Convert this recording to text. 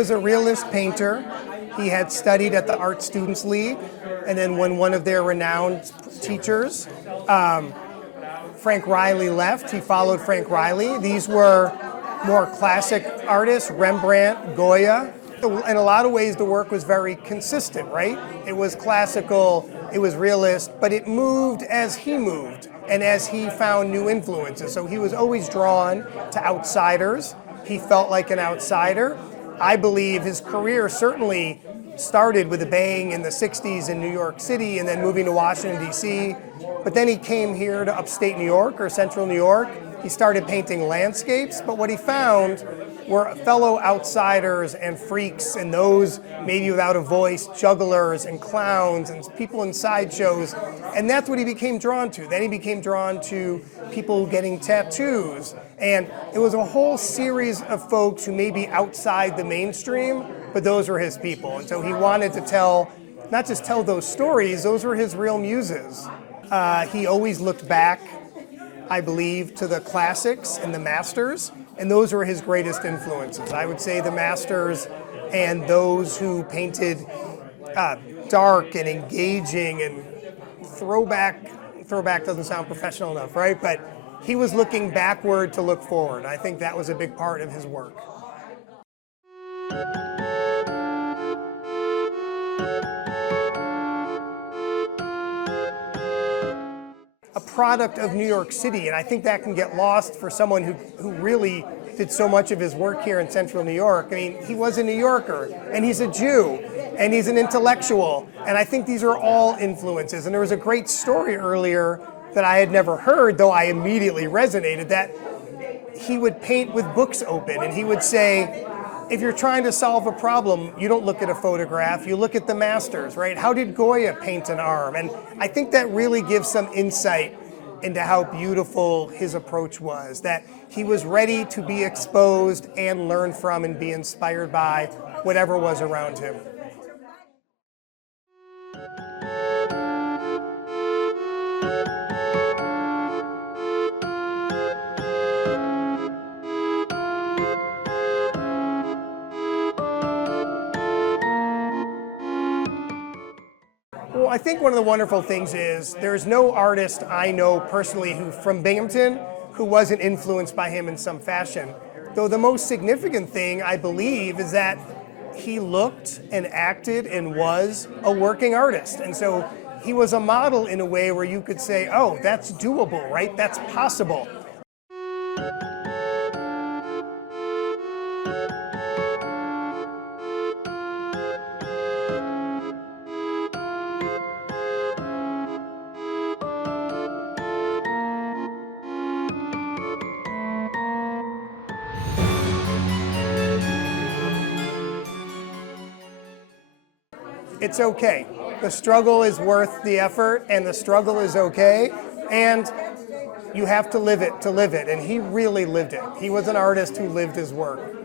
was a realist painter. He had studied at the Art Students League, and then when one of their renowned teachers, Frank Riley, left, he followed Frank Riley. These were more classic artists, Rembrandt, Goya. In a lot of ways, the work was very consistent, right? It was classical, it was realist, but it moved as he moved and as he found new influences. So he was always drawn to outsiders. He felt like an outsider. I believe his career certainly started with a bang in the 60s in New York City and then moving to Washington, D.C. But then he came here to upstate New York or central New York. He started painting landscapes, but what he found were fellow outsiders and freaks and those maybe without a voice, jugglers and clowns and people in sideshows. And that's what he became drawn to. Then he became drawn to people getting tattoos. And it was a whole series of folks who may be outside the mainstream, but those were his people. And so he wanted to tell, not just tell those stories, those were his real muses. He always looked back, I believe, to the classics and the masters, and those were his greatest influences. I would say the masters and those who painted dark and engaging and throwback doesn't sound professional enough, right? But he was looking backward to look forward. I think that was a big part of his work. A product of New York City, and I think that can get lost for someone who really did so much of his work here in central New York. I mean, he was a New Yorker, and he's a Jew, and he's an intellectual, and I think these are all influences. And there was a great story earlier that I had never heard, though I immediately resonated, that he would paint with books open, and he would say, if you're trying to solve a problem, you don't look at a photograph, you look at the masters, right? How did Goya paint an arm? And I think that really gives some insight into how beautiful his approach was, that he was ready to be exposed and learn from and be inspired by whatever was around him. Well, I think one of the wonderful things is there's no artist I know personally from Binghamton who wasn't influenced by him in some fashion. Though the most significant thing, I believe, is that he looked and acted and was a working artist. And so he was a model in a way where you could say, oh, that's doable, right? That's possible. It's okay. The struggle is worth the effort, and the struggle is okay, and you have to live it, and he really lived it. He was an artist who lived his work.